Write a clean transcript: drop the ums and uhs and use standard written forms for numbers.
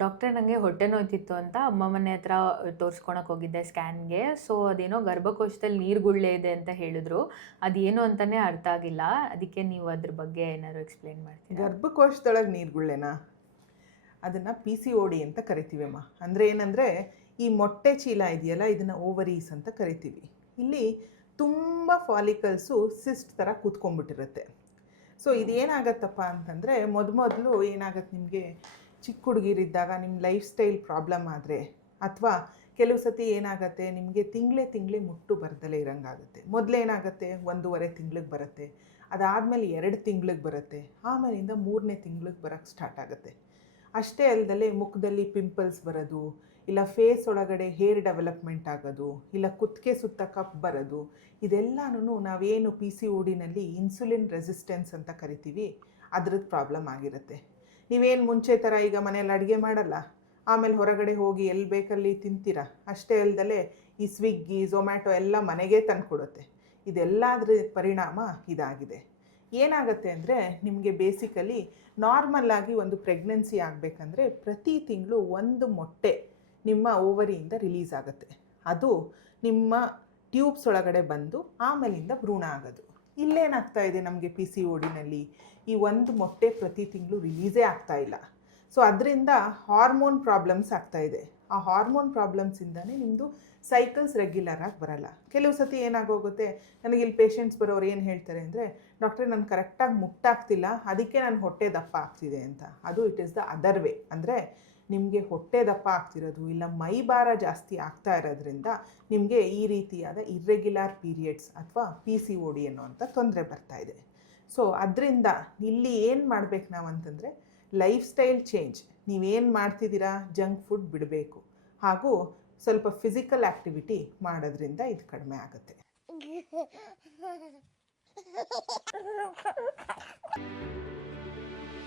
ಡಾಕ್ಟ್ರೆ ನನಗೆ ಹೊಟ್ಟೆ ನೋಯ್ತಿತ್ತು ಅಂತ ಅಮ್ಮ ಮನೆ ಹತ್ರ ತೋರಿಸ್ಕೊಳಕ್ಕೆ ಹೋಗಿದ್ದೆ ಸ್ಕ್ಯಾನ್ಗೆ. ಸೊ ಅದೇನೋ ಗರ್ಭಕೋಶದಲ್ಲಿ ನೀರುಗುಳ್ಳೆ ಇದೆ ಅಂತ ಹೇಳಿದ್ರು. ಅದೇನು ಅಂತಲೇ ಅರ್ಥ ಆಗಿಲ್ಲ. ಅದಕ್ಕೆ ನೀವು ಅದ್ರ ಬಗ್ಗೆ ಏನಾದರೂ ಎಕ್ಸ್ಪ್ಲೇನ್ ಮಾಡ್ತೀರಾ? ಗರ್ಭಕೋಶದೊಳಗೆ ನೀರುಗುಳ್ಳೆನಾ? ಅದನ್ನು PCOD ಅಂತ ಕರಿತೀವಮ್ಮ. ಅಂದರೆ ಏನಂದರೆ ಈ ಮೊಟ್ಟೆ ಚೀಲ ಇದೆಯಲ್ಲ, ಇದನ್ನು ಓವರೀಸ್ ಅಂತ ಕರಿತೀವಿ. ಇಲ್ಲಿ ತುಂಬ ಫಾಲಿಕಲ್ಸು ಸಿಸ್ಟ್ ಥರ ಕೂತ್ಕೊಂಡ್ಬಿಟ್ಟಿರುತ್ತೆ. ಸೊ ಇದೇನಾಗತ್ತಪ್ಪ ಅಂತಂದರೆ ಮೊದಲು ಏನಾಗತ್ತೆ, ನಿಮಗೆ ಚಿಕ್ಕ ಹುಡುಗಿರಿದ್ದಾಗ ನಿಮ್ಮ ಲೈಫ್ ಸ್ಟೈಲ್ ಪ್ರಾಬ್ಲಮ್ ಆದರೆ, ಅಥವಾ ಕೆಲವು ಸತಿ ಏನಾಗುತ್ತೆ ನಿಮಗೆ ತಿಂಗಳೇ ಮುಟ್ಟು ಬರ್ದಲೇ ಇರೋಂಗಾಗುತ್ತೆ. ಮೊದಲೇನಾಗುತ್ತೆ 1.5 ತಿಂಗಳಿಗೆ ಬರುತ್ತೆ, ಅದಾದಮೇಲೆ 2 ತಿಂಗಳಿಗೆ ಬರುತ್ತೆ, ಆಮೇಲಿಂದ 3ನೇ ತಿಂಗಳಿಗೆ ಬರೋಕ್ಕೆ ಸ್ಟಾರ್ಟ್ ಆಗುತ್ತೆ. ಅಷ್ಟೇ ಅಲ್ಲದೆ ಮುಖದಲ್ಲಿ ಪಿಂಪಲ್ಸ್ ಬರೋದು, ಇಲ್ಲ ಫೇಸ್ ಒಳಗಡೆ ಹೇರ್ ಡೆವಲಪ್ಮೆಂಟ್ ಆಗೋದು, ಇಲ್ಲ ಕುತ್ತಿಗೆ ಸುತ್ತ ಕಪ್ ಬರೋದು, ಇದೆಲ್ಲನೂ ನಾವೇನು PCODನಲ್ಲಿ ಇನ್ಸುಲಿನ್ ರೆಸಿಸ್ಟೆನ್ಸ್ ಅಂತ ಕರಿತೀವಿ, ಅದ್ರದ್ದು ಪ್ರಾಬ್ಲಮ್ ಆಗಿರುತ್ತೆ. ನೀವೇನು ಮುಂಚೆ ಥರ ಈಗ ಮನೇಲಿ ಅಡುಗೆ ಮಾಡಲ್ಲ, ಆಮೇಲೆ ಹೊರಗಡೆ ಹೋಗಿ ಎಲ್ಲಿ ಬೇಕಲ್ಲಿ ತಿಂತೀರಾ. ಅಷ್ಟೇ ಅಲ್ಲದೆ ಈ ಸ್ವಿಗ್ಗಿ ಝೊಮ್ಯಾಟೊ ಎಲ್ಲ ಮನೆಗೆ ತಂದು ಕೊಡುತ್ತೆ. ಇದೆಲ್ಲದ್ರ ಪರಿಣಾಮ ಇದಾಗಿದೆ. ಏನಾಗುತ್ತೆ ಅಂದರೆ ನಿಮಗೆ ಬೇಸಿಕಲಿ ನಾರ್ಮಲ್ಲಾಗಿ ಒಂದು ಪ್ರೆಗ್ನೆನ್ಸಿ ಆಗಬೇಕಂದ್ರೆ ಪ್ರತಿ ತಿಂಗಳು 1 ಮೊಟ್ಟೆ ನಿಮ್ಮ ಓವರಿಯಿಂದ ರಿಲೀಸ್ ಆಗುತ್ತೆ. ಅದು ನಿಮ್ಮ ಟ್ಯೂಬ್ಸ್ ಒಳಗಡೆ ಬಂದು ಆಮೇಲಿಂದ ಭ್ರೂಣ ಆಗೋದು. ಇಲ್ಲೇನಾಗ್ತಾ ಇದೆ ನಮಗೆ PCODನಲ್ಲಿ, ಈ 1 ಮೊಟ್ಟೆ ಪ್ರತಿ ತಿಂಗಳು ರಿಲೀಸೇ ಆಗ್ತಾಯಿಲ್ಲ. ಸೊ ಅದರಿಂದ ಹಾರ್ಮೋನ್ ಪ್ರಾಬ್ಲಮ್ಸ್ ಆಗ್ತಾಯಿದೆ. ಆ ಹಾರ್ಮೋನ್ ಪ್ರಾಬ್ಲಮ್ಸಿಂದನೇ ನಿಮ್ಮದು ಸೈಕಲ್ಸ್ ರೆಗ್ಯುಲರಾಗಿ ಬರಲ್ಲ. ಕೆಲವು ಸತಿ ಏನಾಗೋಗುತ್ತೆ, ನನಗೆ ಇಲ್ಲಿ ಪೇಷಂಟ್ಸ್ ಬರೋರು ಏನು ಹೇಳ್ತಾರೆ ಅಂದರೆ, ಡಾಕ್ಟ್ರೆ ನಾನು ಕರೆಕ್ಟಾಗಿ ಮುಟ್ಟಾಗ್ತಿಲ್ಲ, ಅದಕ್ಕೆ ನಾನು ಹೊಟ್ಟೆ ದಪ್ಪ ಆಗ್ತಿದೆ ಅಂತ. ಅದು it is the other way. ಅಂದರೆ ನಿಮಗೆ ಹೊಟ್ಟೆ ದಪ್ಪ ಆಗ್ತಿರೋದು ಇಲ್ಲ ಮೈ ಭಾರ ಜಾಸ್ತಿ ಆಗ್ತಾ ಇರೋದ್ರಿಂದ ನಿಮಗೆ ಈ ರೀತಿಯಾದ ಇರ್ರೆಗ್ಯುಲರ್ ಪೀರಿಯಡ್ಸ್ ಅಥವಾ PCOD ಅನ್ನೋವಂಥ ತೊಂದರೆ ಬರ್ತಾಯಿದೆ. ಸೊ ಅದರಿಂದ ಇಲ್ಲಿ ಏನು ಮಾಡಬೇಕು ನಾವು ಅಂತಂದರೆ ಲೈಫ್ ಸ್ಟೈಲ್ ಚೇಂಜ್. ನೀವೇನು ಮಾಡ್ತಿದ್ದೀರಾ, ಜಂಕ್ ಫುಡ್ ಬಿಡಬೇಕು, ಹಾಗೂ ಸ್ವಲ್ಪ ಫಿಸಿಕಲ್ ಆ್ಯಕ್ಟಿವಿಟಿ ಮಾಡೋದ್ರಿಂದ ಇದು ಕಡಿಮೆ ಆಗುತ್ತೆ.